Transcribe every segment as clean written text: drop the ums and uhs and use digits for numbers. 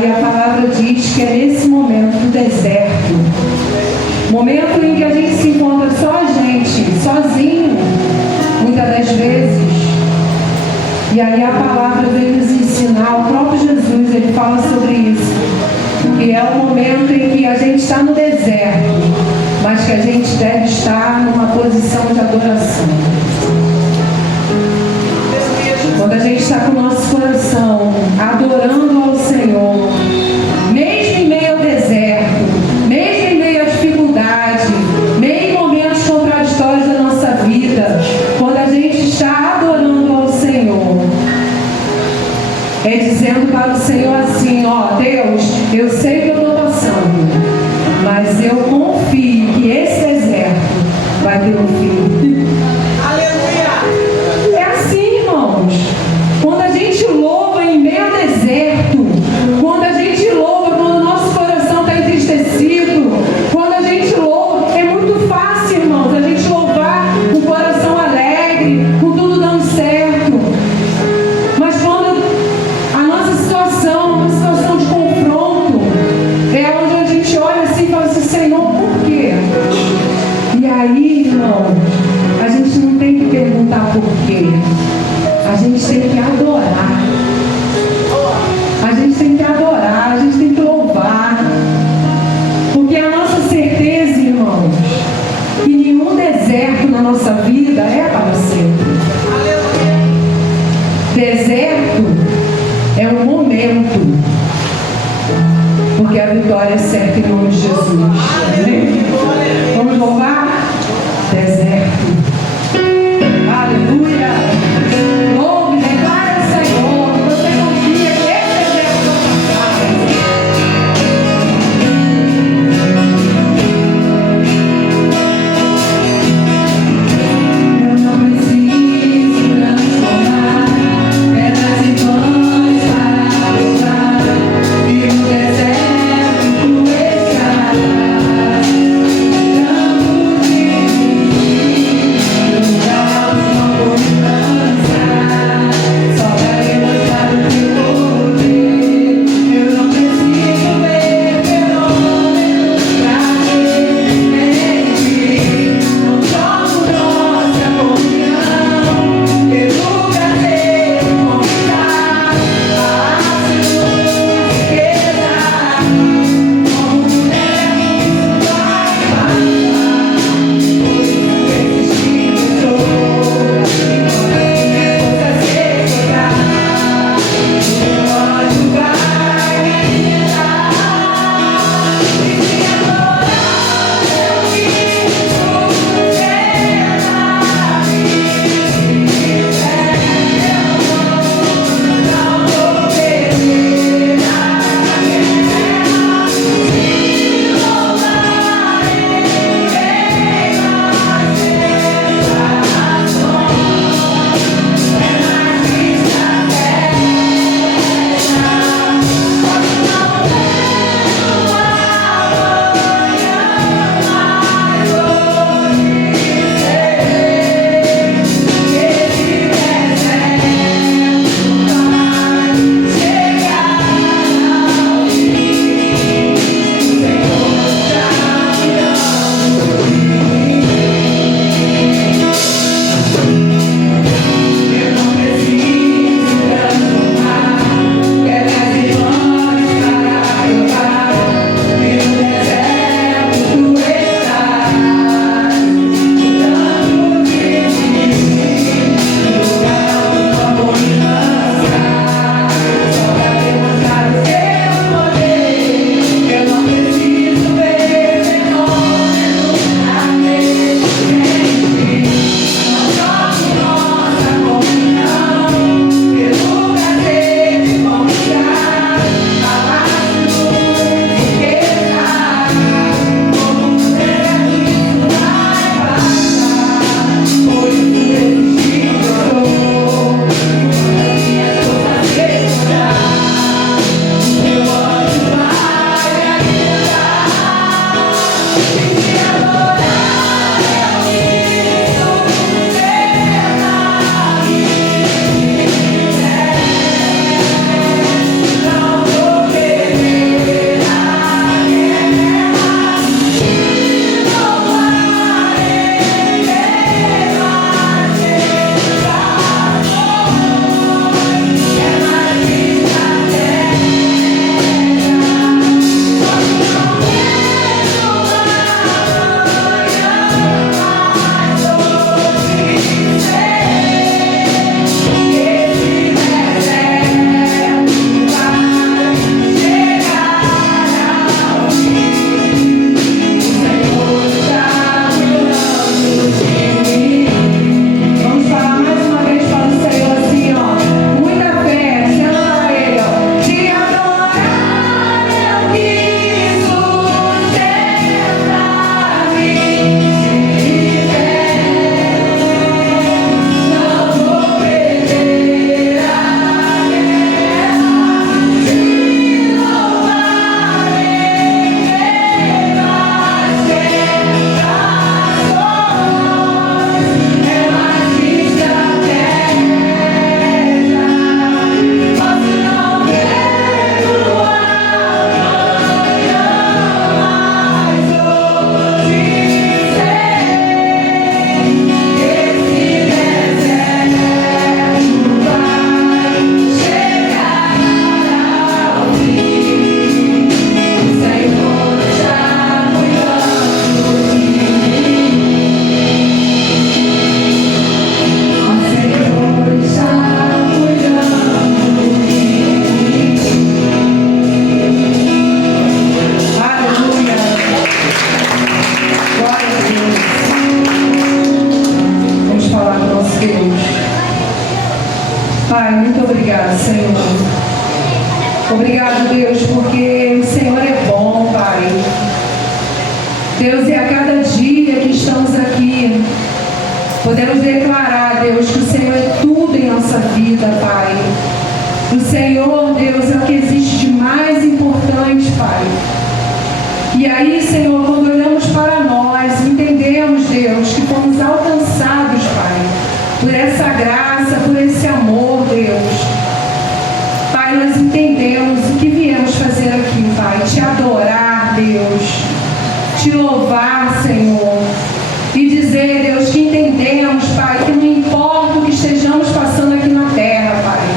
Aí a palavra diz que é nesse momento do deserto, momento em que a gente se encontra só a gente, sozinho, muitas das vezes. E aí a palavra vem nos ensinar, o próprio Jesus, ele fala sobre isso, que é o momento em que a gente está no deserto, mas que a gente deve estar numa posição de adoração. Quando a gente está com o nosso coração adorando ao Senhor, mesmo em meio ao deserto, mesmo em meio à dificuldade, mesmo em momentos contraditórios da nossa vida, quando a gente está adorando ao Senhor, é dizendo para o Senhor assim: ó Deus, eu sei que eu estou passando, mas eu confio que esse deserto vai ter um fim. Aleluia! É assim, irmãos. Quando a gente louva em meio ao deserto, quando a gente louva quando o nosso coração está entristecido, quando a gente louva, é muito fácil, irmãos, a gente louvar com o coração alegre, com tudo dando certo. Mas quando a nossa situação, uma situação de confronto, é onde a gente olha assim e fala assim: Senhor, por quê? E aí, irmão, a gente não tem que perguntar por quê. A gente tem que adorar. A gente tem que adorar, a gente tem que louvar. Porque a nossa certeza, irmãos, que nenhum deserto na nossa vida é para sempre. Deserto é um momento, porque a vitória é certa em nome de Jesus. Amém? Vamos louvar? Deserto. Aleluia. Louve, declara ao Senhor. Você confia que esse deserto eu não preciso transformar pedras em pães para provar, e no deserto tu estarás. Senhor. Obrigado, Deus, porque o Senhor é bom, Pai. Deus, e a cada dia que estamos aqui, podemos declarar, Deus, que o Senhor é tudo em nossa vida, Pai. O Senhor, Deus, é o que existe de mais importante, Pai. E aí, Senhor, quando olhamos para nós, entendemos, Deus, que fomos alcançados, Pai, por essa graça, por esse amor, Deus. Pai, nós entendemos o que viemos fazer aqui, Pai. Te adorar, Deus. Te louvar, Senhor. E dizer, Deus, que entendemos, Pai, que não importa o que estejamos passando aqui na terra, Pai.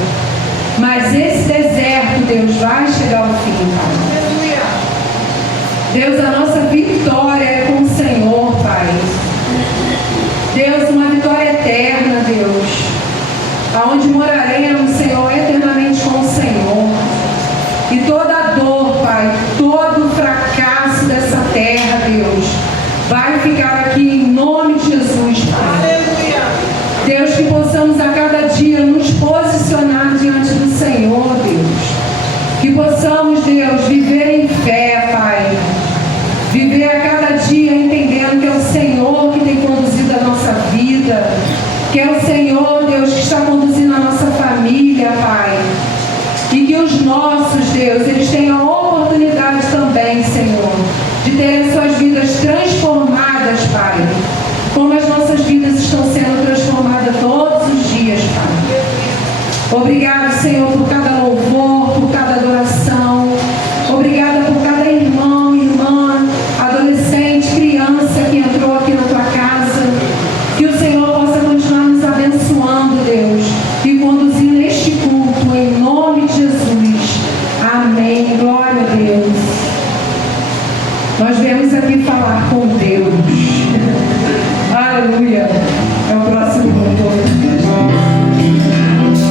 Mas esse deserto, Deus, vai chegar ao fim, Pai. Deus, a nossa vitória é com o Senhor, Pai. Deus, uma vitória eterna, Deus. Aonde moraremos, Senhor, eternamente com o Senhor. E toda a dor, Pai, todo o fracasso dessa terra, Deus, vai ficar aqui em nome de Jesus, Pai. Aleluia. Deus, que possamos a cada dia nos posicionar diante do Senhor, Deus. Que possamos, Deus, viver em fé, Pai. Viver a cada dia entendendo que é o Senhor que tem conduzido a nossa vida. Que é o Senhor, Deus, que está conduzindo a nossa família, Pai. E que os nossos, Deus, eles tenham a oportunidade também, Senhor, de terem suas vidas transformadas, Pai. Como as nossas vidas estão sendo transformadas todos os dias, Pai. Obrigado, Senhor, por cada louvor, por cada adoração. Obrigada por cada irmão, irmã, adolescente, criança que entrou aqui na tua casa. Que o Senhor possa continuar nos abençoando, Deus, e conduzindo este culto em nome de Jesus. Amém. Glória a Deus. Nós viemos aqui falar com Deus. Aleluia. É o próximo louvor. Falar com Deus.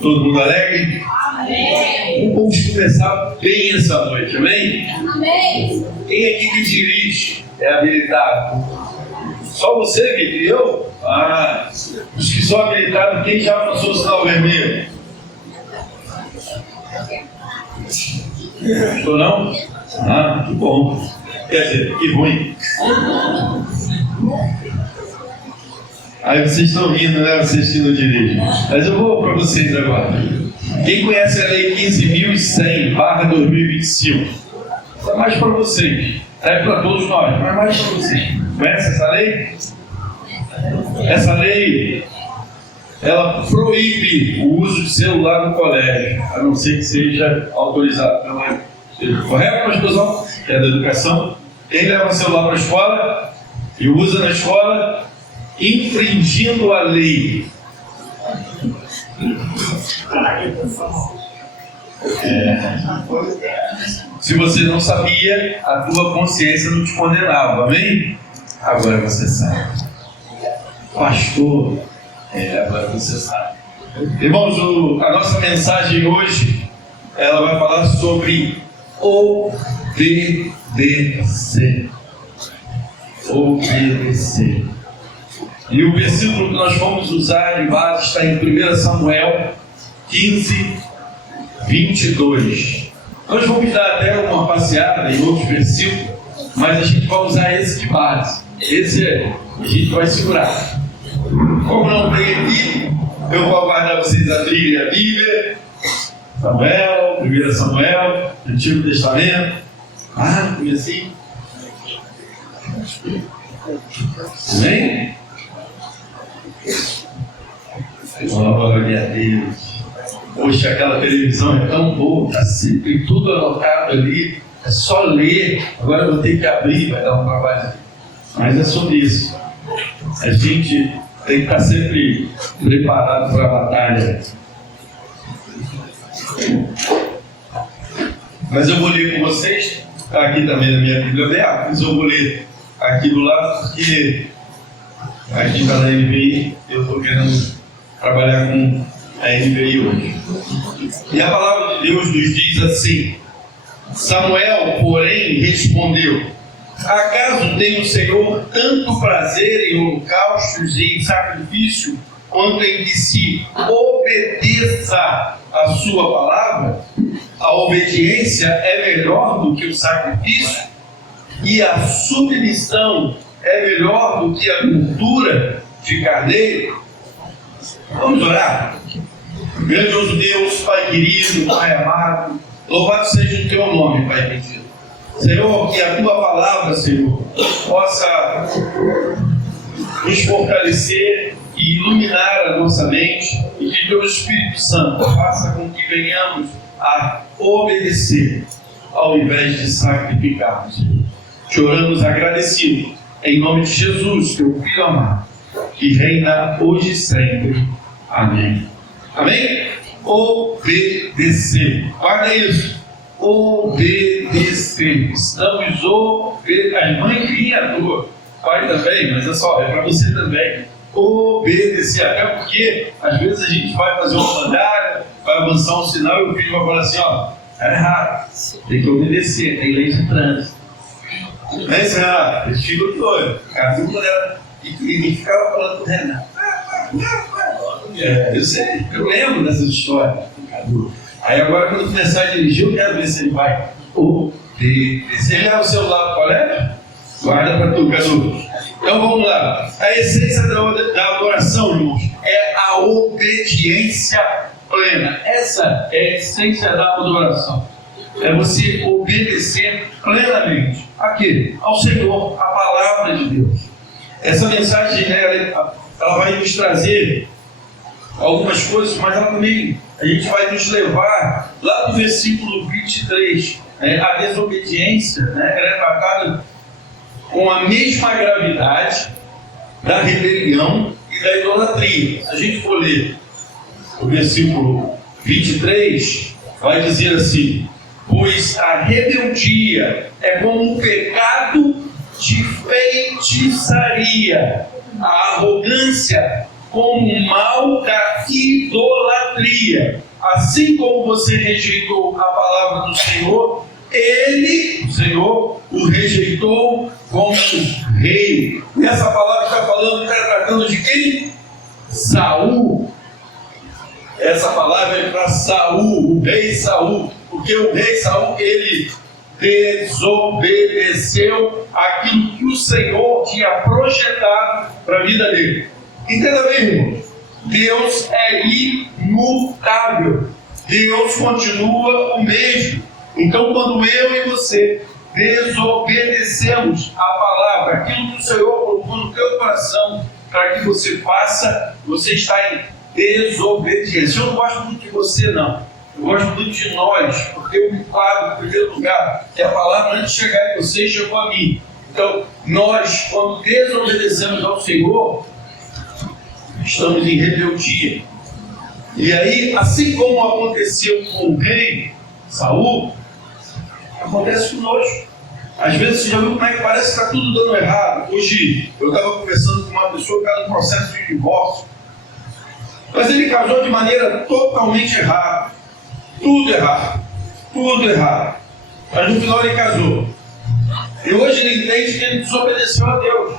Todo mundo alegre? Amém. Vamos começar bem essa noite, amém? Amém. Quem aqui que dirige é habilitado? Só você que criou? Ah, os que são habilitados, quem já passou o sinal vermelho? Ou não? Ah, que bom. Quer dizer, que ruim. Aí vocês estão rindo, né? Vocês que não dirigem. Mas eu vou para vocês agora. Quem conhece a Lei 15.100/2025? Isso é mais para vocês. É para todos nós, mas mais para vocês. Conhece essa lei? Essa lei, ela proíbe o uso de celular no colégio, a não ser que seja autorizado pela lei. Correto, pastorzão? Que é da educação. Quem leva o celular para a escola e usa na escola, infringindo a lei. Se você não sabia, a tua consciência não te condenava, amém? Agora você sabe. Pastor, agora você sabe. Irmãos, a nossa mensagem hoje, ela vai falar sobre obedecer. Obedecer. E o versículo que nós vamos usar de base está em 1 Samuel 15:22. Nós vamos dar até uma passeada em outros versículos, mas a gente vai usar esse de base. Esse a gente vai segurar. Como não tem aqui, eu vou aguardar vocês abrirem a Bíblia. Samuel, 1 Samuel, Antigo Testamento. Ah, comecei. Amém? Glória a Deus. Poxa, aquela televisão é tão boa, tá sempre tudo anotado ali, é só ler. Agora eu vou ter que abrir, vai dar um trabalho. Mas é sobre isso. A gente tem que estar sempre preparado para a batalha. Mas eu vou ler com vocês, está aqui também na minha Bíblia aberta, mas eu vou ler aqui do lado porque aqui está na NVI, eu estou querendo trabalhar com a NVI hoje. E a palavra de Deus nos diz assim: Samuel, porém, respondeu: acaso tem o Senhor tanto prazer em holocaustos e em sacrifício, quanto em que se obedeça a sua palavra? A obediência é melhor do que o sacrifício, e a submissão é melhor do que a gordura de carneiro. Vamos orar? Grandioso Deus, Pai querido, Pai amado, louvado seja o teu nome, Pai bendito. Senhor, que a tua palavra, Senhor, possa nos fortalecer e iluminar a nossa mente, e que teu Espírito Santo faça com que venhamos a obedecer ao invés de sacrificarmos. Te oramos agradecidos em nome de Jesus, teu Filho amado, que reina hoje e sempre. Amém. Amém? Obedecer. Guarda isso. Obedecer. Estamos obedecendo. A mãe vinha tua, pai também, mas é só, é para você também. Obedecer. Até porque às vezes a gente vai fazer uma mandada, vai avançar um sinal e o filho vai falar assim: ó, é errado, tem que obedecer, tem lei de trânsito. Não é isso, Renato? Eles ficam doidos. E ficava falando com o Renato. Eu sei, eu lembro dessas histórias. Aí agora, quando começar a dirigir, eu quero ver se ele vai obedecer. Ele leva o celular para o colégio? Guarda para tu, Cadu. Então vamos lá. A essência da adoração, irmãos, é a obediência plena. Essa é a essência da adoração. É você obedecer plenamente. A quê? Ao Senhor, a palavra de Deus. Essa mensagem, ela vai nos trazer algumas coisas, mas ela também, a gente vai nos levar lá do versículo 23. A desobediência, ela é tratada com a mesma gravidade da rebelião e da idolatria. Se a gente for ler o versículo 23, vai dizer assim: pois a rebeldia é como um pecado de feitiçaria, a arrogância como o mal da idolatria. Assim como você rejeitou a palavra do Senhor, ele, o Senhor, o rejeitou como rei. E essa palavra está falando, está tratando de quem? Saul. Essa palavra é para Saul, o rei Saul, porque o rei Saul, ele desobedeceu aquilo que o Senhor tinha projetado para a vida dele. Entenda bem, irmão, Deus é imutável, Deus continua o mesmo. Então, quando eu e você desobedecemos a palavra, aquilo que o Senhor colocou no teu coração para que você faça, você está em desobediência. Eu não gosto muito de você, não. Eu gosto muito de nós, porque eu me paro em primeiro lugar, que a palavra, antes de chegar em você, chegou a mim. Então, nós, quando desobedecemos ao Senhor, estamos em rebeldia. E aí, assim como aconteceu com o rei Saul, acontece conosco. Às vezes você já viu como é que parece que está tudo dando errado. Hoje eu estava conversando com uma pessoa que está no processo de divórcio, mas ele casou de maneira totalmente errada. Tudo errado. Tudo errado. Mas no final ele casou. E hoje ele entende que ele desobedeceu a Deus.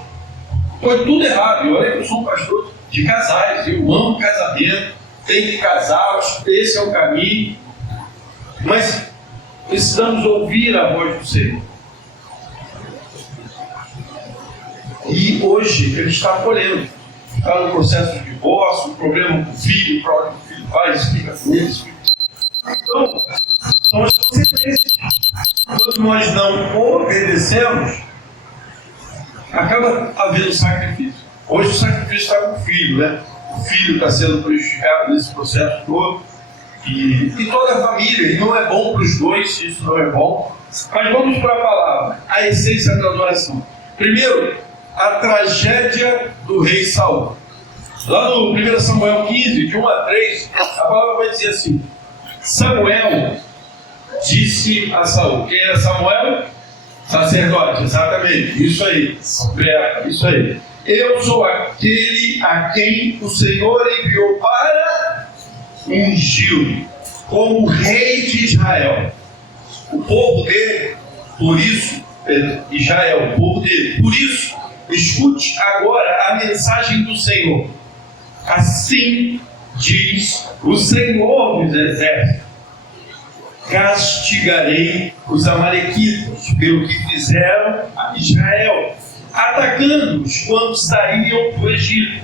Foi tudo errado. E olha que eu sou um pastor de casais. Eu amo casamento. Tem que casar. Acho que esse é o caminho. Mas precisamos ouvir a voz do Senhor. E hoje ele está colhendo. Está no processo de divórcio, problema com o filho, problema que o filho faz, explica com eles. Então, são as consequências. Quando nós não obedecemos, acaba havendo sacrifício. Hoje o sacrifício está com o filho, né? O filho está sendo prejudicado nesse processo todo. E toda a família, e não é bom para os dois, isso não é bom. Mas vamos para a palavra, a essência da adoração. Primeiro, a tragédia do rei Saul. Lá no 1 Samuel 15, de 1 a 3, a palavra vai dizer assim: Samuel disse a Saul. Quem era Samuel? Sacerdote, exatamente, isso aí. Isso aí. Eu sou aquele a quem o Senhor enviou para ungir como rei de Israel. O povo dele, por isso, Israel, o povo dele, por isso, escute agora a mensagem do Senhor. Assim diz o Senhor dos Exércitos: castigarei os amalequitas pelo que fizeram a Israel, atacando-os quando saíam do Egito.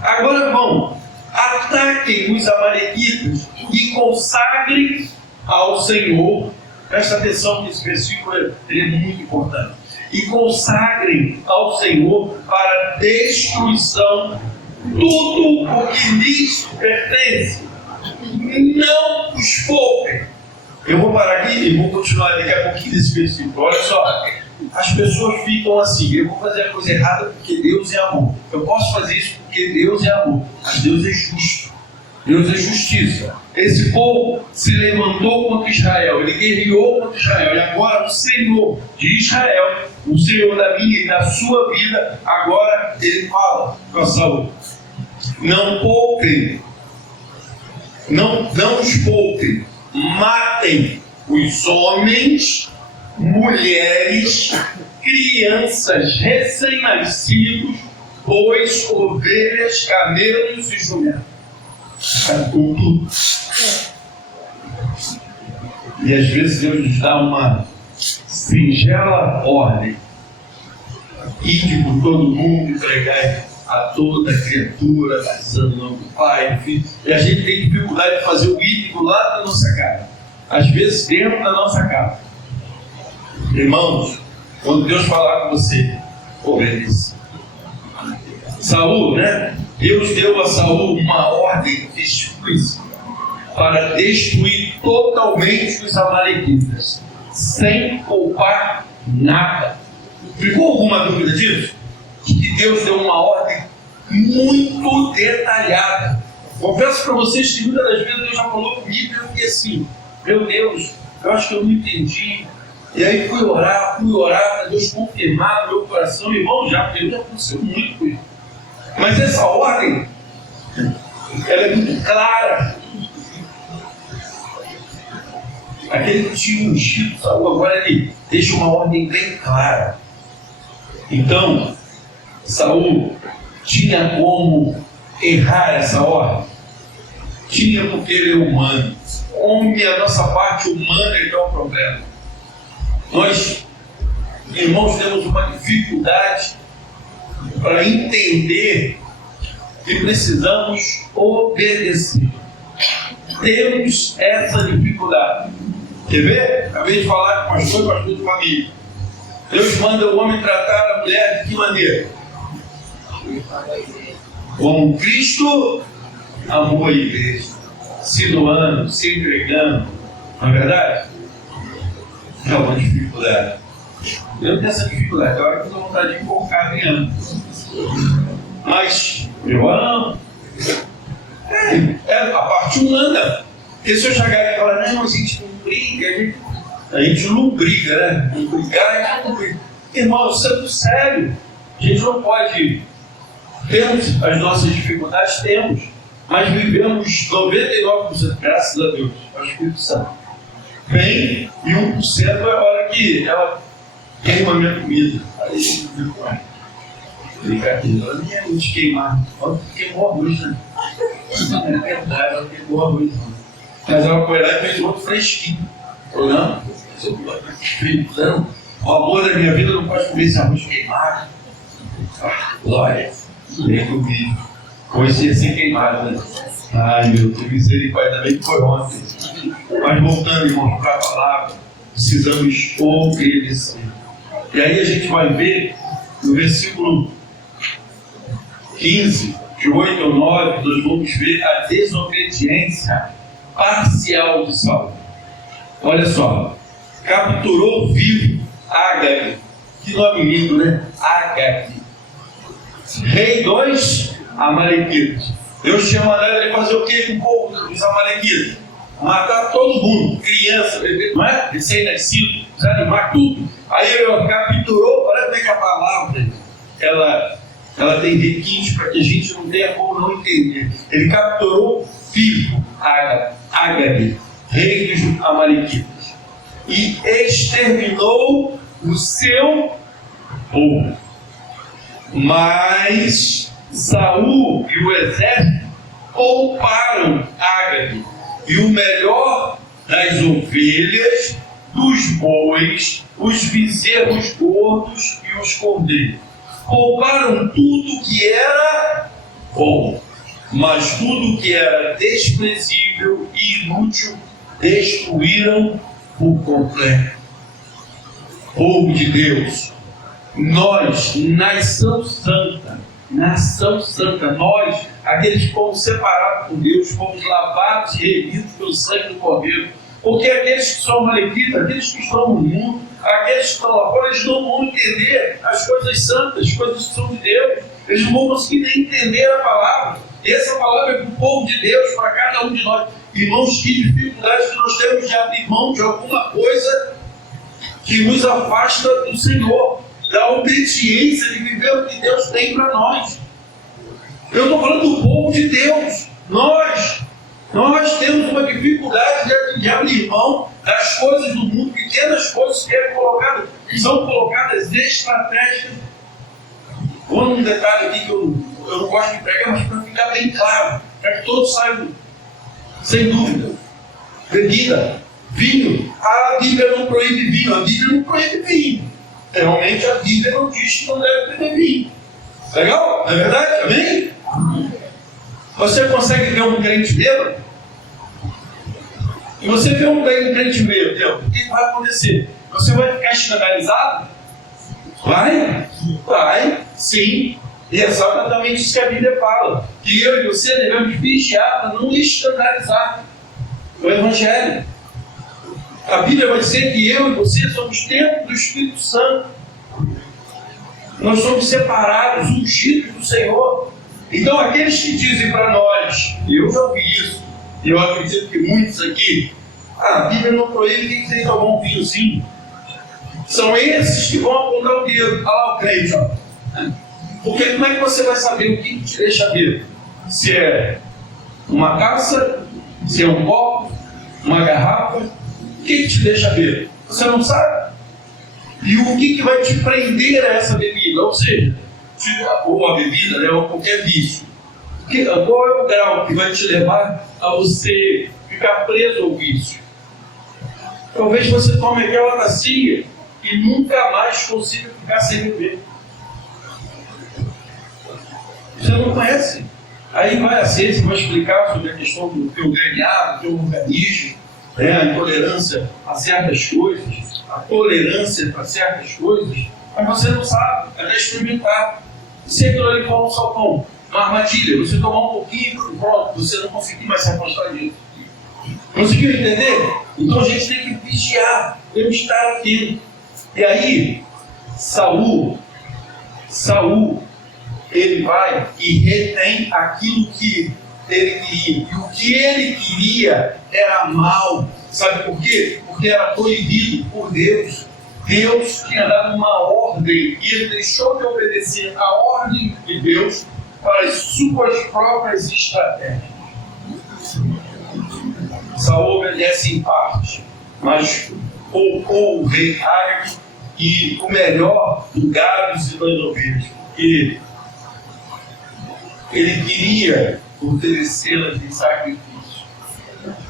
Agora vão, ataquem os amalequitas e consagrem ao Senhor. Presta atenção que esse versículo é muito importante. E consagrem ao Senhor para destruição tudo o que lhes pertence. Não os poupem. Eu vou parar aqui e vou continuar daqui a pouquinho desse versículo. Olha só, as pessoas ficam assim: eu vou fazer a coisa errada porque Deus é amor. Eu posso fazer isso porque Deus é amor. Mas Deus é justo. Deus é justiça. Esse povo se levantou contra Israel, ele guerreou contra Israel, e agora o Senhor de Israel, o Senhor da minha e da sua vida, agora ele fala com a Saul: não poupem, não os poupem, matem os homens, mulheres, crianças, recém-nascidos, bois, ovelhas, camelos e jumentos. Tudo. E às vezes Deus nos dá uma singela ordem: ide por todo mundo e pregai a toda criatura, batizando o nome do Pai, do Filho. E a gente tem dificuldade de fazer o ide do lado da nossa casa, às vezes dentro da nossa casa. Irmãos, quando Deus falar com você, obedeça. Saul, né? Deus deu a Saul uma ordem explícita para destruir totalmente os amalequitas, sem poupar nada. Ficou alguma dúvida disso? Que Deus deu uma ordem muito detalhada. Confesso para vocês que muitas das vezes Deus já falou comigo e eu fiquei assim: meu Deus, eu acho que eu não entendi. E aí fui orar para Deus confirmar no meu coração. Irmão, já aconteceu muito com isso. Mas essa ordem ela é muito clara. Aquele que tinha ungido Saul, agora ele deixa uma ordem bem clara. Então, Saul tinha como errar essa ordem? Tinha, porque ele é humano. Onde a nossa parte humana é o problema. Nós, irmãos, temos uma dificuldade para entender que precisamos obedecer. Temos essa dificuldade. Quer ver? Acabei de falar com o pastor de família. Deus manda o homem tratar a mulher de que maneira? Como Cristo amou a igreja, se doando, se entregando. Não é verdade? É uma dificuldade. Eu tenho essa dificuldade. Agora que eu tenho vontade de enfocar Adriano. Mas eu amo. A parte humana. Porque se eu chegar e falar, não, a gente não briga, a gente não briga, né? Não brigar, a gente não briga. Irmão, isso é muito sério. A gente não pode. Temos as nossas dificuldades, temos. Mas vivemos 99%, graças a Deus, ao Espírito Santo. Bem, e 1% é a hora que ela queima a minha comida. Aí eu fico brincadeira, ela nem é muito queimar. Ela queimou a luz, né? É verdade, ela queimou a luz. Mas ela foi lá e fez outro fresquinho. Falou, não, o amor da minha vida não pode comer esse arroz queimado. Glória, nem comigo. Hoje ia ser queimado, né? Ai, meu Deus, misericórdia, ainda bem que foi ontem. Mas voltando, irmão, para a palavra, precisamos obedecer. E aí a gente vai ver no versículo 15, de 8 ao 9, nós vamos ver a desobediência parcial de Saul. Olha só, capturou vivo Agag. Que nome lindo, né? Agag. Rei dos Amalequitas. Deus tinha mandado ele fazer o que com o povo dos Amalequitas? Matar todo mundo, criança, bebê, não é? Recém-nascido, desanimar tudo. Aí ele capturou, olha bem que a palavra, ela tem requintes para que a gente não tenha como não entender. Ele capturou vivo Agag, rei dos Amalequitas, e exterminou o seu povo. Mas Saul e o exército pouparam Agag e o melhor das ovelhas, dos bois, os bezerros gordos e os cordeiros. Pouparam tudo que era bom, mas tudo que era desprezível e inútil destruíram por completo. Povo de Deus, nós, nação santa, nós, aqueles que fomos separados por Deus, fomos lavados e remidos pelo sangue do Cordeiro, porque aqueles que são amalequitas, aqueles que estão no mundo, aqueles que estão lá fora, eles não vão entender as coisas santas, as coisas que são de Deus, eles não vão conseguir nem entender a palavra. E essa palavra é para o povo de Deus, para cada um de nós. Irmãos, que dificuldade que nós temos de abrir mão de alguma coisa que nos afasta do Senhor, da obediência de viver o que Deus tem para nós. Eu estou falando do povo de Deus. Nós temos uma dificuldade de abrir mão das coisas do mundo, pequenas coisas que são colocadas estratégicas. Vou num detalhe aqui que eu não gosto de pregar, mas para ficar bem claro, para que todos saibam, sem dúvida. Bebida, vinho. A Bíblia não proíbe vinho, a Bíblia não proíbe vinho. Realmente a Bíblia não diz que não deve beber vinho. Legal? Não é verdade? Amém? Você consegue ver um crente bêbado? E você vê um crente bêbado, o que vai acontecer? Você vai ficar escandalizado? Vai, sim. E é exatamente isso que a Bíblia fala. Que eu e você devemos vigiar para não escandalizar o Evangelho. A Bíblia vai dizer que eu e você somos templo do Espírito Santo. Nós somos separados, ungidos do Senhor. Então aqueles que dizem para nós, e eu já ouvi isso, e eu acredito que muitos aqui, a Bíblia não proíbe que tem que tomar um vinhozinho. São esses que vão apontar o dedo. Olha lá o crente, ó. Porque como é que você vai saber o que te deixa bêbado? Se é Uma taça, se é um copo, uma garrafa, o que te deixa bêbado? Você não sabe. E o que vai te prender a essa bebida? Ou seja, ou uma bebida, né, ou qualquer vício. Qual é o grau que vai te levar a você ficar preso ao vício? Talvez você tome aquela tacinha e nunca mais consiga ficar sem beber. Você não conhece. Aí vai a ciência, vai explicar sobre a questão do teu DNA, do teu organismo, né, a intolerância a certas coisas, a tolerância para certas coisas, mas você não sabe, até experimentar. Se aquilo ali for um salpão, uma armadilha, você tomar um pouquinho e pronto, você não conseguir mais se afastar disso. Conseguiu entender? Então a gente tem que vigiar, temos que estar atento. E aí, Saul, ele vai e retém aquilo que ele queria. E o que ele queria era mal. Sabe por quê? Porque era proibido por Deus. Deus tinha dado uma ordem e ele deixou de obedecer a ordem de Deus para as suas próprias estratégias. Saul obedece em parte, mas poupou o rei Agag e o melhor do gados e das ovelhas, porque ele queria oferecê-las em sacrifício.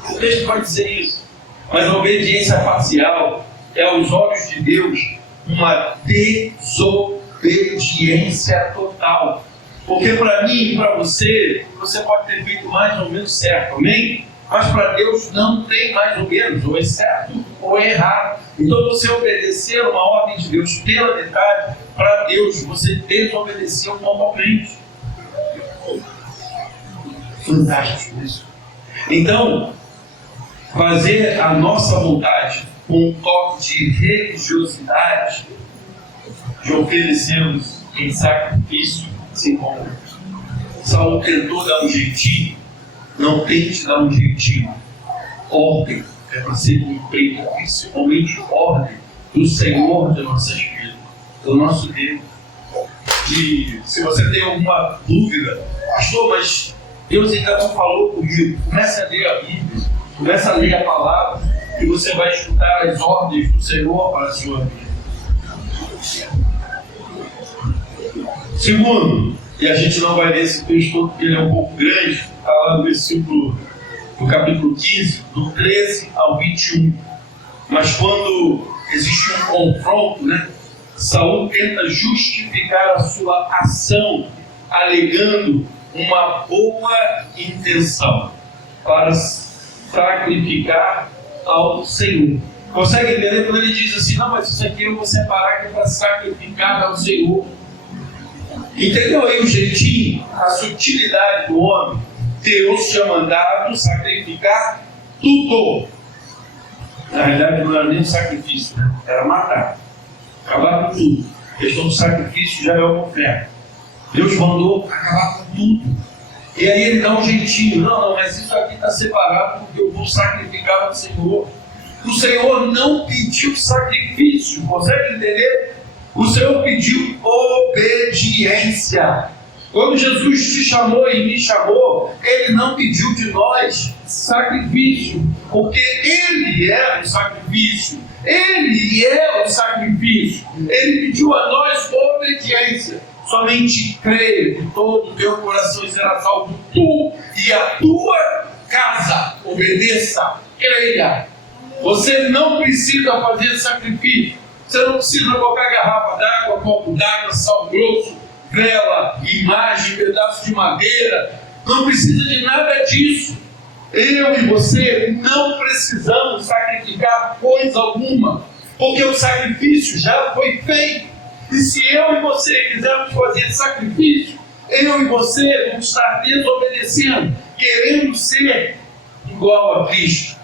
O texto pode dizer isso, mas a obediência parcial é aos olhos de Deus uma desobediência total. Porque para mim e para você, você pode ter feito mais ou menos certo, amém? Mas para Deus não tem mais ou menos, ou é certo ou é errado. Então você obedecer uma ordem de Deus pela metade, para Deus você desobedeceu totalmente. Fantástico isso. Então, fazer a nossa vontade com um toque de religiosidade, de oferecermos em sacrifício, se encontra. Saul tentou dar um jeitinho. Não tente dar um jeitinho. Ordem é para ser cumprida, principalmente ordem do Senhor de nossas vidas, do nosso Deus. E se você tem alguma dúvida, pastor, mas Deus ainda não falou comigo, comece a ler a Bíblia, comece a ler a palavra, e você vai escutar as ordens do Senhor para a sua vida. Segundo, e a gente não vai ler esse texto todo porque ele é um pouco grande, está lá no versículo, no capítulo 15, do 13 ao 21. Mas quando existe um confronto, né, Saul tenta justificar a sua ação, alegando uma boa intenção para sacrificar ao Senhor. Consegue entender quando ele diz assim, não, mas isso aqui eu vou separar que é para sacrificar ao Senhor. Entendeu aí o jeitinho, a sutilidade do homem? Deus tinha mandado sacrificar tudo. Na realidade não era nem sacrifício, né? Era matar. Acabar com tudo. A questão do sacrifício já é uma oferta. Deus mandou acabar com tudo. E aí ele dá um jeitinho. Não, mas isso aqui está separado porque eu vou sacrificar ao Senhor. O Senhor não pediu sacrifício. Consegue entender? O Senhor pediu obediência. Quando Jesus te chamou e me chamou, Ele não pediu de nós sacrifício, porque Ele é o sacrifício. Ele é o sacrifício. Ele pediu a nós obediência. Somente creia que todo o teu coração será salvo, tu e a tua casa. Obedeça, creia. Você não precisa fazer sacrifício. Você não precisa colocar garrafa d'água, copo d'água, sal grosso, vela, imagem, pedaço de madeira. Não precisa de nada disso. Eu e você não precisamos sacrificar coisa alguma, porque o sacrifício já foi feito. E se eu e você quisermos fazer sacrifício, eu e você vamos estar desobedecendo, querendo ser igual a Cristo.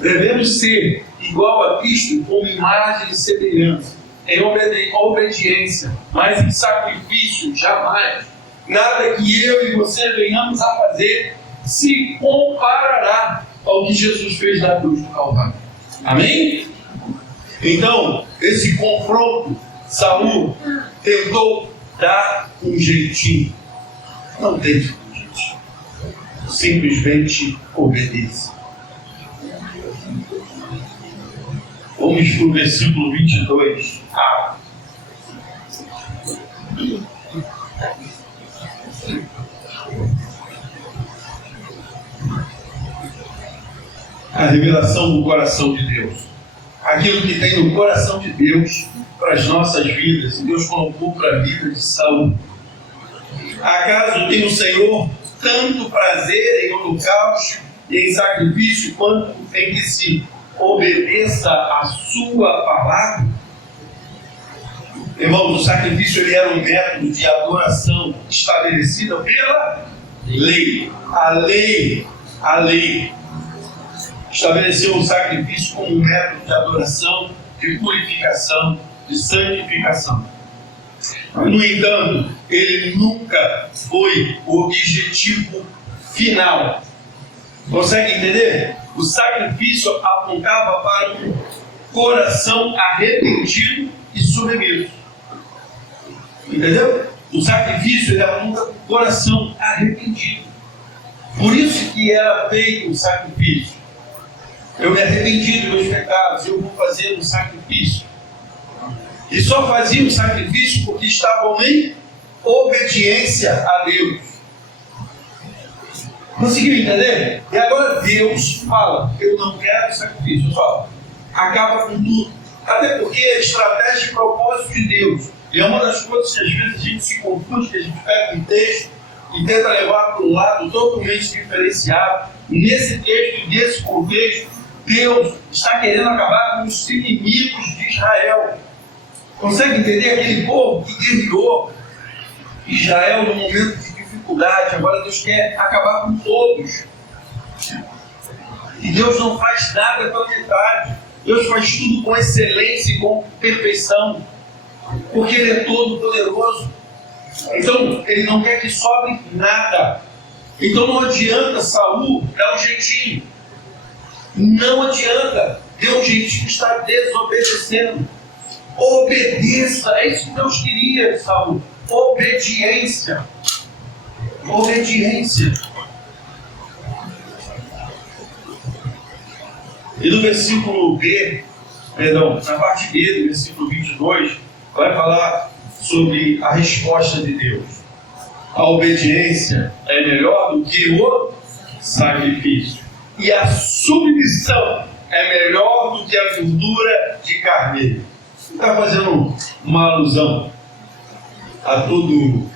Devemos ser igual a Cristo como imagem e semelhança, em obediência, mas em sacrifício jamais. Nada que eu e você venhamos a fazer se comparará ao que Jesus fez na cruz do Calvário. Amém? Então, esse confronto, Saul tentou dar um jeitinho. Não teve um jeitinho. simplesmente obedeça. Vamos para o versículo 22. A revelação do coração de Deus. Aquilo que tem no coração de Deus para as nossas vidas. Deus colocou para a vida de Saul. Acaso tem o Senhor tanto prazer em holocausto e em sacrifício, quanto em que se obedeça a sua palavra? Irmãos, o sacrifício ele era um método de adoração estabelecida pela lei. A lei estabeleceu o sacrifício como um método de adoração, de purificação, de santificação. No entanto, ele nunca foi o objetivo final. Consegue entender? O sacrifício apontava para um coração arrependido e submisso. Entendeu? O sacrifício ele aponta para o coração arrependido. Por isso que era feito o sacrifício. Eu me arrependi dos meus pecados, eu vou fazer um sacrifício. E só fazia o sacrifício porque estavam em obediência a Deus. Conseguiu entender? E agora Deus fala, eu não quero sacrifício, só acaba com tudo. Até porque é estratégia e propósito de Deus. E é uma das coisas que às vezes a gente se confunde, que a gente pega um texto e tenta levar para um lado totalmente diferenciado. E nesse texto, nesse contexto, Deus está querendo acabar com os inimigos de Israel. Consegue entender? Aquele povo que guerreou Israel no momento de dificuldade, agora Deus quer acabar com todos. E Deus não faz nada pela metade. Deus faz tudo com excelência e com perfeição, porque Ele é todo poderoso. Então Ele não quer que sobre nada. Então não adianta Saul dar um jeitinho. Não adianta. Deu um jeitinho, está desobedecendo. Obedeça. É isso que Deus queria, Saul. Obediência. Obediência. E no versículo B, na parte B do versículo 22, vai falar sobre a resposta de Deus. A obediência é melhor do que o sacrifício. E a submissão é melhor do que a gordura de carneiro. Está fazendo uma alusão a todo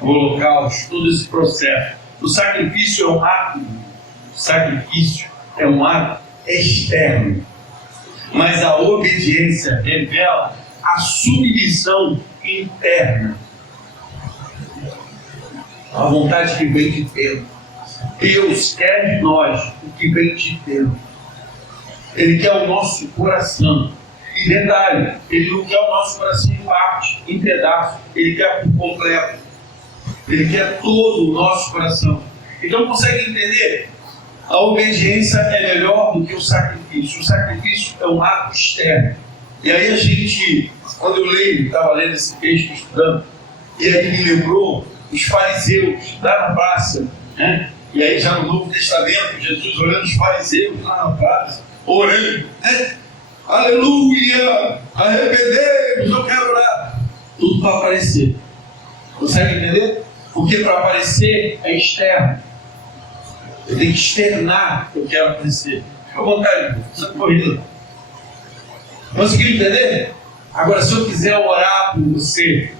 o holocausto, todo esse processo. O sacrifício é um ato. O sacrifício é um ato externo. Mas a obediência revela a submissão interna. A vontade que vem de dentro. Deus quer de nós o que vem de dentro. Ele quer o nosso coração. E detalhe, Ele não quer o nosso coração em parte, em pedaço. Ele quer por completo. Ele quer todo o nosso coração. Então consegue entender? A obediência é melhor do que o sacrifício. O sacrifício é um ato externo. E aí a gente, quando eu leio, estava lendo esse texto, estudando, e aí me lembrou os fariseus lá na praça, né? E aí já no Novo Testamento, Jesus olhando os fariseus lá na praça, orando, né? Aleluia, arrependemos, eu quero orar. Tudo para aparecer. Consegue entender? Porque para aparecer é externo. Eu tenho que externar que eu quero aparecer. Fica à vontade, essa corrida. Conseguiu entender? Agora, se eu quiser orar por você,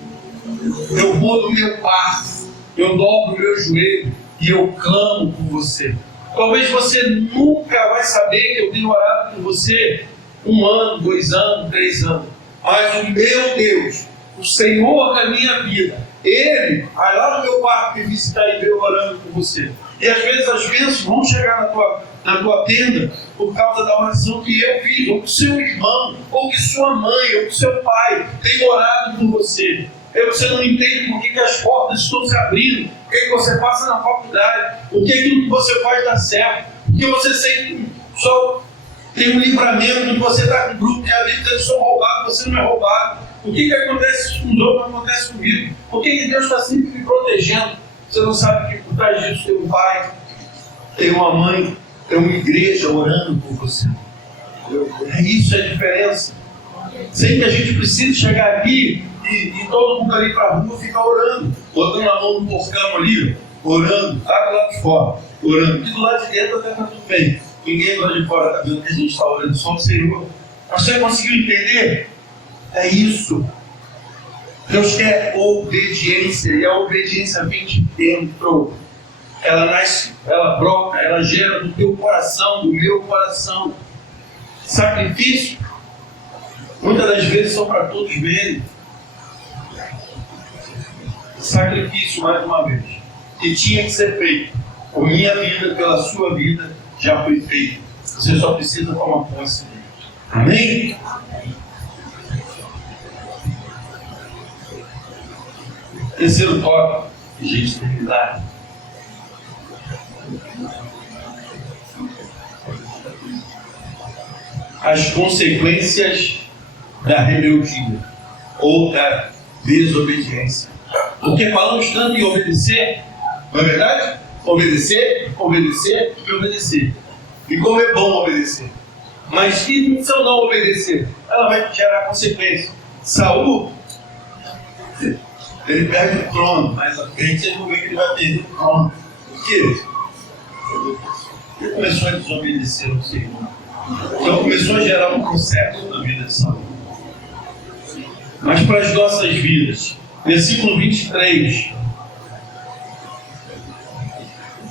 eu vou no meu quarto, eu dobro o meu joelho e eu clamo por você. Talvez você nunca vai saber que eu tenho orado por você 1 ano, 2 anos, 3 anos. Mas o meu Deus, o Senhor da minha vida, Ele vai lá no meu quarto me visitar e ver eu orando por você. E às vezes as bênçãos vão chegar na tua tenda por causa da oração que eu fiz, ou que seu irmão, ou que sua mãe, ou que seu pai tem orado por você. E você não entende por que as portas estão se abrindo, por que você passa na faculdade, por que aquilo que você faz dá certo, porque você sempre só tem um livramento quando você está com um grupo que a vida eles são roubados, você não é roubado. Por que acontece com os outros, não acontece comigo? Por que Deus está sempre me protegendo? Você não sabe que por trás disso tem um pai, tem uma mãe, tem uma igreja orando por você. Isso é a diferença. Sem que a gente precise chegar aqui e todo mundo ali para a rua ficar orando, botando a mão no porcão ali, orando, lá do lado de fora, orando. E do lado de dentro até está tudo bem. Ninguém do lado de fora está vendo que a gente está orando, só o Senhor. Mas você conseguiu entender? É isso. Deus quer obediência, e a obediência vem de dentro. Ela nasce, ela brota, ela gera do teu coração, do meu coração. Sacrifício, muitas das vezes são para todos verem. Sacrifício, mais uma vez, que tinha que ser feito por minha vida, pela sua vida, já foi feito. Você só precisa tomar posse dele. Amém? Terceiro tópico, legitimidade. As consequências da rebeldia ou da desobediência. Porque falamos tanto em obedecer, não é verdade? Obedecer, obedecer e obedecer. E como é bom obedecer. Mas se eu não obedecer, ela vai gerar consequências. Saul, ele perde o trono, mas a frente vocês vão ver que ele vai perder o trono. Por quê? Ele começou a desobedecer ao Senhor. Então começou a gerar um processo na vida de Saul. Mas para as nossas vidas, versículo 23.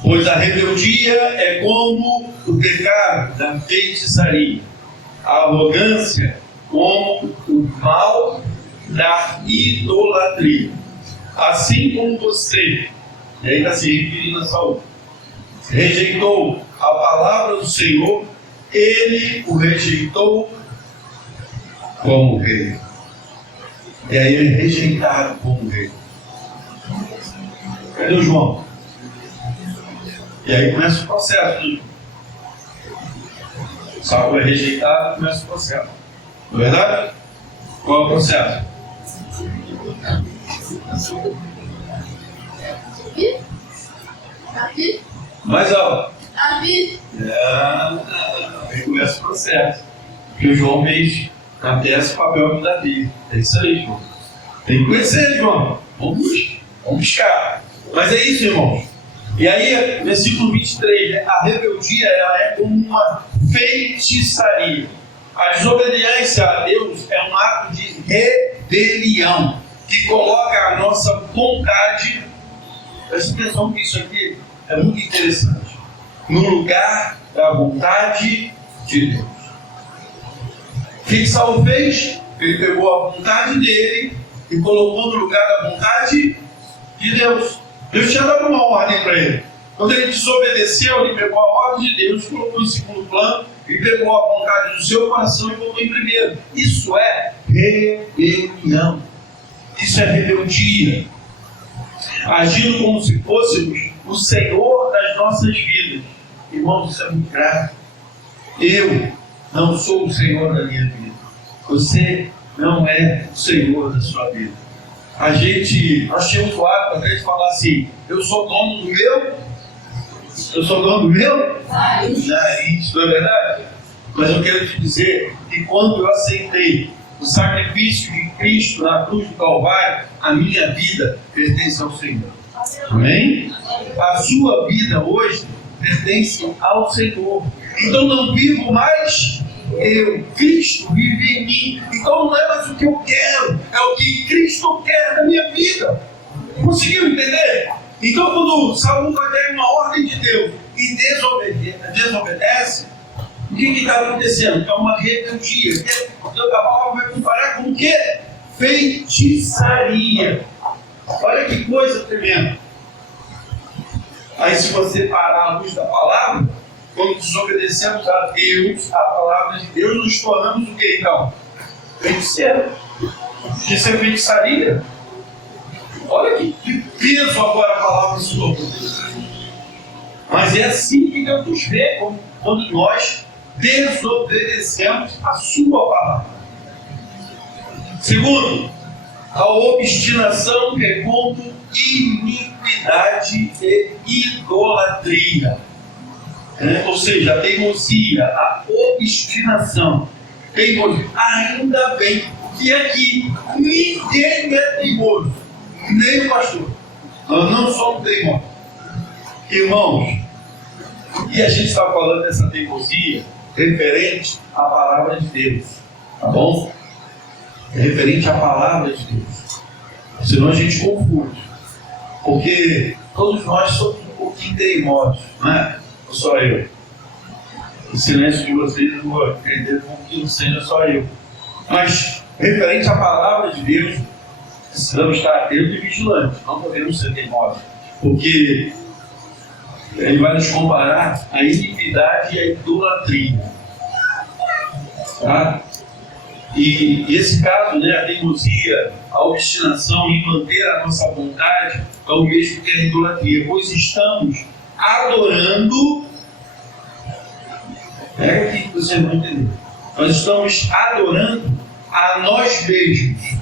Pois a rebeldia é como o pecado da feitiçaria, a arrogância como o mal da idolatria. Assim como você, e aí está se referindo a Saul, rejeitou a palavra do Senhor, ele o rejeitou como rei. E aí ele é rejeitado como rei. Cadê o João? E aí começa o processo. Saul é rejeitado e começa o processo. Não é verdade? Qual é o processo? Mais alto. Aí começa o processo. Porque o João fez na peça o papel de Davi. É isso aí, João. Tem que conhecer, João. Vamos buscar. Mas é isso, irmãos. E aí, versículo 23, né? A rebeldia ela é como uma feitiçaria. A desobediência a Deus é um ato de rebelião que coloca a nossa vontade. Presta atenção que isso aqui é muito interessante. No lugar da vontade de Deus. O que Saul fez? Ele pegou a vontade dele e colocou no lugar da vontade de Deus. Deus tinha dado uma ordem para ele. Quando ele desobedeceu, ele pegou a ordem de Deus, colocou em segundo plano e pegou a vontade do seu coração e colocou em primeiro. Isso é rebelião. Isso é rebeldia. Agindo como se fôssemos o Senhor das nossas vidas. Irmãos, isso é muito grave. Eu não sou o Senhor da minha vida. Você não é o Senhor da sua vida. Nós temos o hábito até de falar assim: eu sou dono do meu? Eu sou dono do meu? Isso não é verdade? Mas eu quero te dizer que quando eu aceitei o sacrifício de Cristo na cruz do Calvário, a minha vida pertence ao Senhor. Amém? A sua vida hoje pertence ao Senhor. Então não vivo mais eu, Cristo vive em mim. Então não é mais o que eu quero, é o que Cristo quer da minha vida. Conseguiu entender? Então quando Saul vai ter uma ordem de Deus e desobedece, o que está acontecendo? É uma rebeldia. A palavra vai comparar com o quê? Feitiçaria. Olha que coisa tremenda. Aí se você parar à luz da palavra, quando desobedecemos a Deus, a palavra de Deus, nos tornamos o que então? Feiticeiro. Isso é feitiçaria. Olha que peso agora a palavra se tornou. Mas é assim que Deus nos vê, quando nós desobedecemos a sua palavra. Segundo, a obstinação é como iniquidade. iniquidade e idolatria. Ou seja, a teimosia, a obstinação. Teimosia. Ainda bem que aqui ninguém é teimoso, nem o pastor. Nós não somos teimosos. Irmãos, e a gente está falando dessa teimosia referente à palavra de Deus, tá bom? Referente à palavra de Deus. Senão a gente confunde. Porque todos nós somos um pouquinho teimosos, não é? Ou só eu? O silêncio de vocês eu vou entender que não seja só eu. Mas, referente à palavra de Deus, precisamos estar atentos e vigilantes. Não podemos ser teimosos. Porque ele vai nos comparar a iniquidade e a idolatria. Tá? E esse caso, né, a teimosia, a obstinação em manter a nossa vontade, é o mesmo que a idolatria, pois estamos adorando. Pega aqui que você não entendeu. Nós estamos adorando a nós mesmos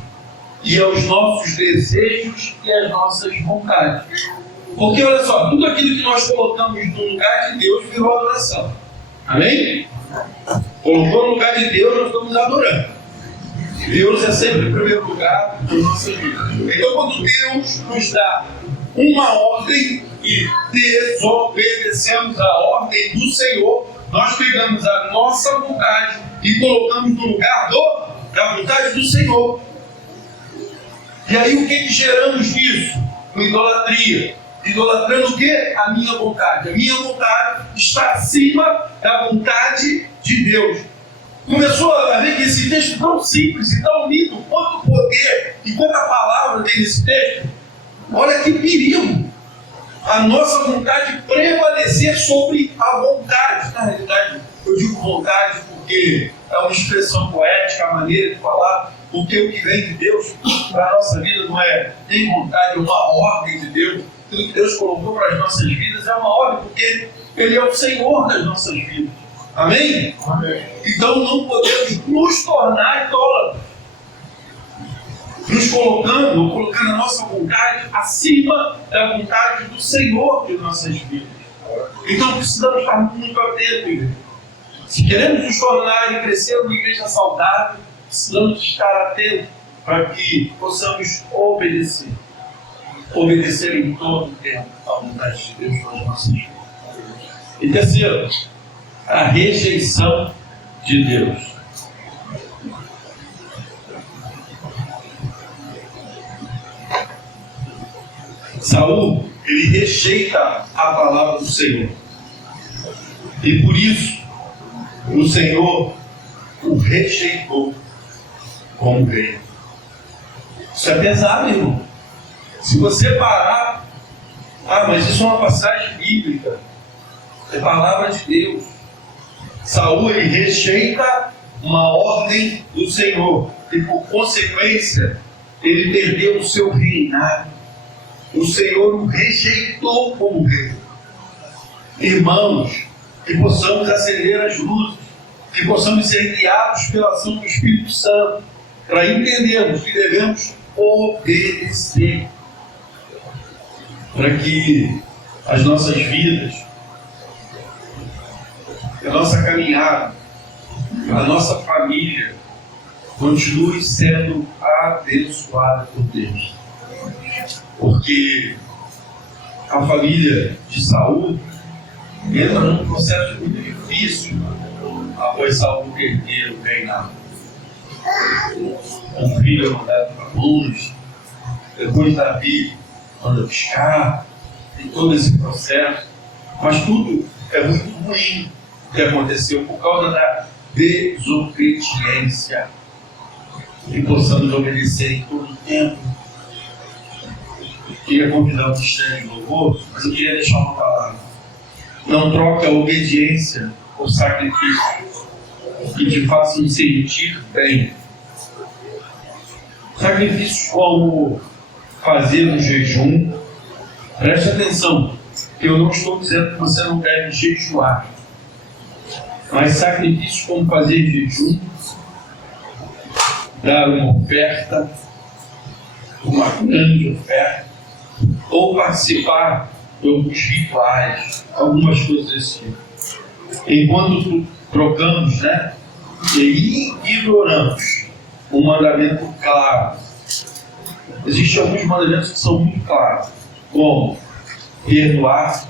e aos nossos desejos e às nossas vontades. Porque olha só, tudo aquilo que nós colocamos no lugar de Deus virou adoração. Amém? Colocou no lugar de Deus, nós estamos adorando. Deus é sempre o primeiro lugar da nossa vida. Então, quando Deus nos dá uma ordem e desobedecemos a ordem do Senhor, nós pegamos a nossa vontade e colocamos no lugar da vontade do Senhor. E aí o que geramos nisso? Idolatria. Idolatrando o quê? A minha vontade. A minha vontade está acima da vontade de Deus. Começou a ver que esse texto é tão simples e tão lindo, quanto poder e quanta palavra tem nesse texto. Olha que perigo. A nossa vontade prevalecer sobre a vontade. Na realidade, eu digo vontade porque é uma expressão poética, a maneira de falar, porque o que vem de Deus para a nossa vida não é nem vontade, é uma ordem de Deus. Tudo que Deus colocou para as nossas vidas é uma ordem, porque Ele é o Senhor das nossas vidas. Amém? Amém. Então não podemos nos tornar idólatras, nos colocando a nossa vontade acima da vontade do Senhor de nossas vidas. Então precisamos estar muito atentos. Se queremos nos tornar e crescer numa igreja saudável, precisamos estar atentos para que possamos obedecer. Obedecer em todo o tempo à vontade de Deus para as nossas vidas. E terceiro, a rejeição de Deus. Saul, ele rejeita a palavra do Senhor. E por isso, o Senhor o rejeitou como rei. Isso é pesado, irmão. Se você parar, mas isso é uma passagem bíblica. É palavra de Deus. Saul, ele rejeita uma ordem do Senhor. E por consequência, ele perdeu o seu reinado. O Senhor o rejeitou como rei. Irmãos, que possamos acender as luzes, que possamos ser guiados pela ação do Espírito Santo, para entendermos que devemos obedecer, para que as nossas vidas, a nossa caminhada, a nossa família continue sendo abençoada por Deus. Porque a família de Saul entra num processo muito difícil após Saul perder o reinado. Um filho é mandado para longe, depois Davi manda buscar, tem todo esse processo, mas tudo é muito ruim o que aconteceu por causa da desobediência. E possamos obedecer em todo o tempo. Queria convidar o ministério de louvor, mas eu queria deixar uma palavra. Não troque a obediência por sacrifício que te façam sentir bem. Sacrifícios como fazer um jejum. Preste atenção, eu não estou dizendo que você não deve jejuar, mas sacrifícios como fazer jejum, dar uma oferta, uma grande oferta, ou participar de alguns rituais, algumas coisas desse tipo. Enquanto trocamos, né? E ignoramos um mandamento claro. Existem alguns mandamentos que são muito claros, como perdoar,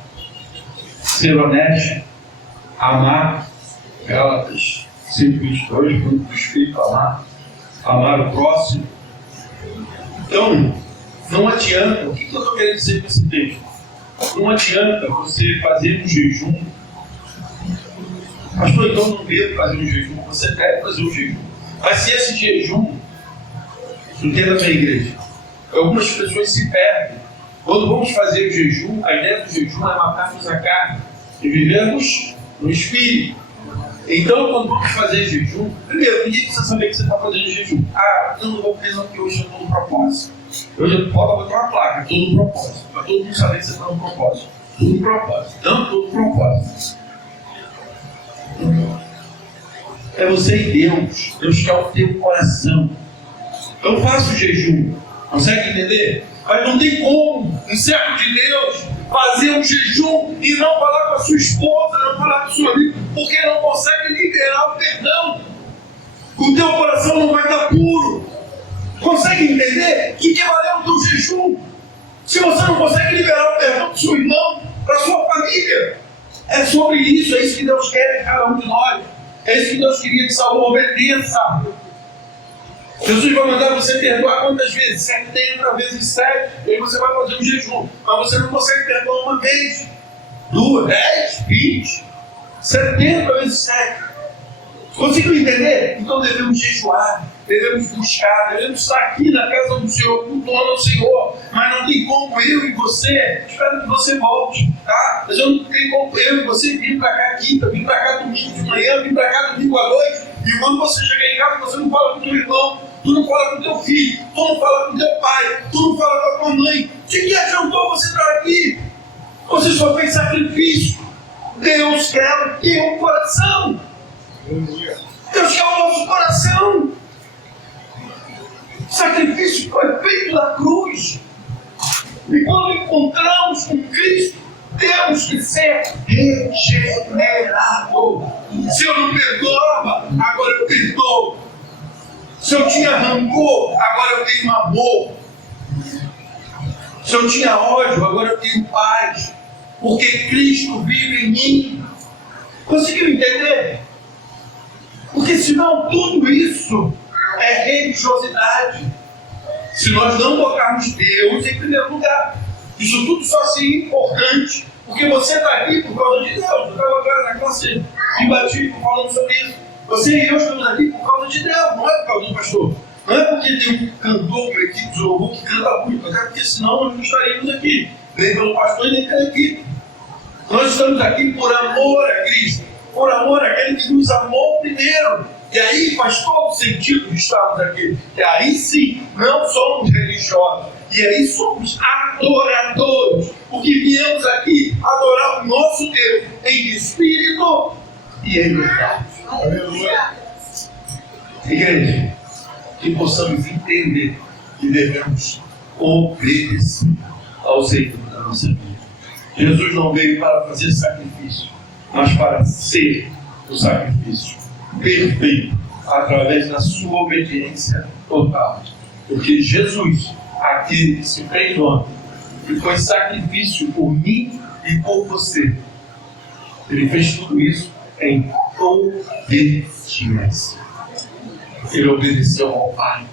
ser honesto, amar, Gálatas 5:22, fruto do Espírito, amar o próximo. Então, não adianta, o que eu estou querendo dizer com esse texto? Não adianta você fazer um jejum. Pastor, então não devo fazer um jejum. Você deve fazer um jejum. Mas se esse jejum, entenda bem, igreja, algumas pessoas se perdem. Quando vamos fazer o jejum, a ideia do jejum é matarmos a carne e vivemos no Espírito. Então, quando vamos fazer jejum, primeiro, ninguém precisa saber que você está fazendo jejum. Não vou fazer não, porque hoje eu estou no propósito. Hoje eu posso botar uma placa, estou no propósito. Para todo mundo saber que você está no propósito. Estou no propósito. Não, estou no propósito. É você e Deus. Deus quer o teu coração. Então faça o jejum. Consegue entender? Mas não tem como, um servo de Deus, fazer um jejum e não falar com a sua esposa, não falar com o seu amigo, porque não consegue liberar o perdão. O teu coração não vai estar puro. Consegue entender? Que valeu o teu jejum? Se você não consegue liberar o perdão para o seu irmão, para a sua família. É sobre isso, é isso que Deus quer de cada um de nós. É isso que Deus queria que Saul obedeça. Jesus vai mandar você perdoar quantas vezes? 70 vezes 7. E aí você vai fazer um jejum. Mas você não consegue perdoar uma vez, 2, 10, 20, 70 vezes 7. Conseguiu entender? Então devemos jejuar, devemos buscar, devemos estar aqui na casa do Senhor, cultuando ao Senhor. Mas não tem como eu e você, espero que você volte, tá? Mas eu não tenho como eu e você vir para cá quinta, vir para cá domingo de manhã, vir para cá domingo à noite. E quando você chegar em casa, você não fala com o teu irmão, tu não fala com o teu filho, tu não fala com o teu pai, tu não fala com a tua mãe. De que adiantou você estar aqui? Você só fez sacrifício. Deus quer o teu coração. Deus quer o nosso coração. O sacrifício foi feito na cruz. E quando encontramos com Cristo, temos que ser regenerados. Se eu não perdoava, agora eu perdoo. Se eu tinha rancor, agora eu tenho amor. Se eu tinha ódio, agora eu tenho paz. Porque Cristo vive em mim. Conseguiu entender? Porque senão tudo isso é religiosidade. Se nós não botarmos Deus em primeiro lugar. Isso tudo só seria importante porque você está aqui por causa de Deus. Eu estava agora na classe de batismo falando sobre isso. Você e eu estamos aqui por causa de Deus, não é por causa do pastor. Não é porque tem um cantor, uma equipe de louvor que canta muito, até porque senão nós não estaríamos aqui. Nem pelo pastor, nem pela equipe. Nós estamos aqui por amor a Cristo. Por amor àquele que nos amou primeiro. E aí faz todo sentido de estarmos aqui. E aí sim, não somos religiosos. E aí somos adoradores. Porque viemos aqui adorar o nosso Deus em espírito e em verdade. Aleluia. Igreja, que possamos entender que devemos obedecer ao Senhor da nossa vida. Jesus não veio para fazer sacrifício, mas para ser o sacrifício perfeito através da sua obediência total. Porque Jesus, aquele que se fez homem, que foi sacrifício por mim e por você, ele fez tudo isso em obediência. Ele obedeceu ao Pai.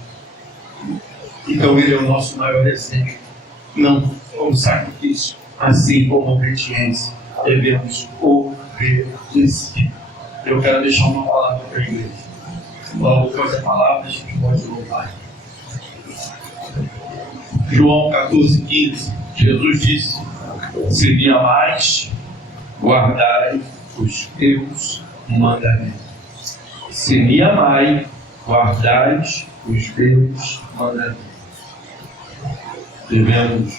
Então ele é o nosso maior exemplo. Não como sacrifício, assim como obediência. Devemos obedecer. Eu quero deixar uma palavra para a igreja. Logo após a palavra, a gente pode louvar. João 14,15, Jesus disse: se me amais, guardai os teus mandamentos. Se me amai, guardais os teus mandamentos. Devemos,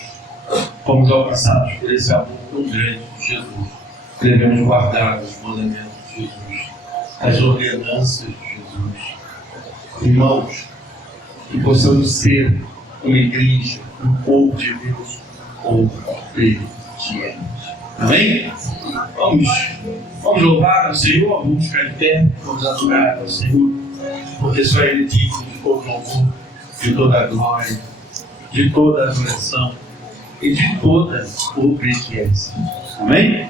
fomos alcançados por esse amor tão grande de Jesus. Devemos guardar os mandamentos de Jesus, as ordenanças de Jesus. Irmãos, que possamos ser uma igreja, um povo de Deus, obediente. Amém? Vamos louvar o Senhor, vamos ficar de pé, vamos adorar ao Senhor, porque só Ele diz de todo louvor, de toda a glória, de toda a adoração e de toda obediência. Amém?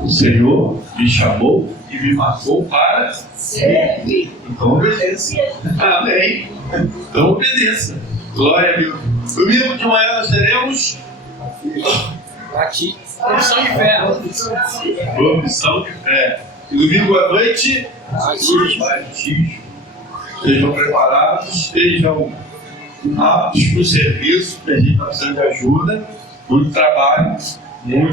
O Senhor me chamou e me marcou para servir. Então obedeça. Amém. Então obedeça. Glória a Deus. Domingo de manhã nós teremos aqui, Missão de Fé. Missão de Fé. E domingo à noite, batismo. Sejam preparados, estejam aptos para o serviço, porque a gente está precisando de ajuda, muito trabalho, muito